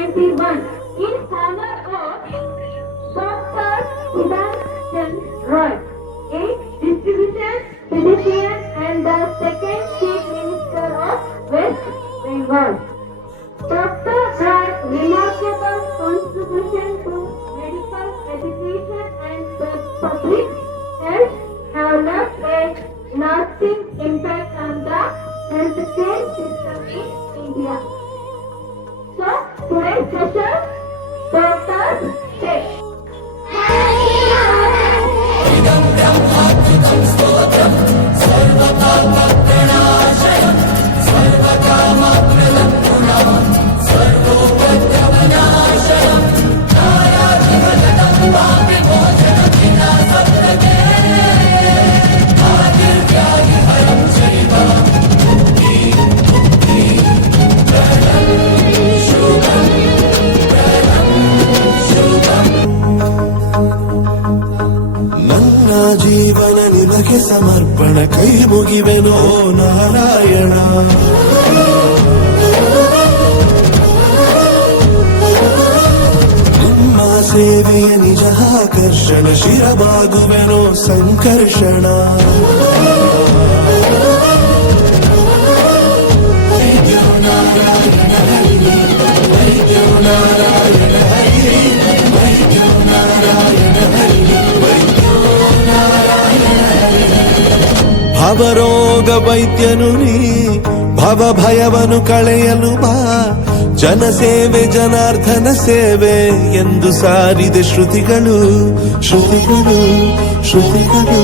1991 in honor of Dr. Sebastian Roy, a distribution physician and the second Chief Minister of West Bengal. Dr. Roy's remarkable contribution to medical education and the public health have left a lasting impact on the healthcare system in India. So, today's session, Dr. Sheikh. ಜೀವನ ನಿನಗೆ ಸಮರ್ಪಣ ಕೈ ಮುಗಿವೆನೋ ನಾರಾಯಣ ನಿಮ್ಮ ಸೇವೆಯ ನಿಜ ಆಕರ್ಷಣ ಶಿರಬಾಗುವೆನೋ ಸಂಕರ್ಷಣ ವೈದ್ಯೋ ನಾರಾಯಣ ಹರಿ ವೈದ್ಯೋ ನಾರಾಯಣ ಹರಿ ವೈದ್ಯೋ ನಾರಾಯಣ ಹರಿ ಭವರೋಗ ವೈದ್ಯನು ನೀ ಭವ ಭಯವನು ಕಳೆಯಲು ಬಾ ಜನಸೇವೆ ಜನಾರ್ದನ ಸೇವೆ ಎಂದು ಸಾರಿದೆ ಶ್ರುತಿಗಳು ಶ್ರುತಿಗಳು ಶ್ರುತಿಗಳು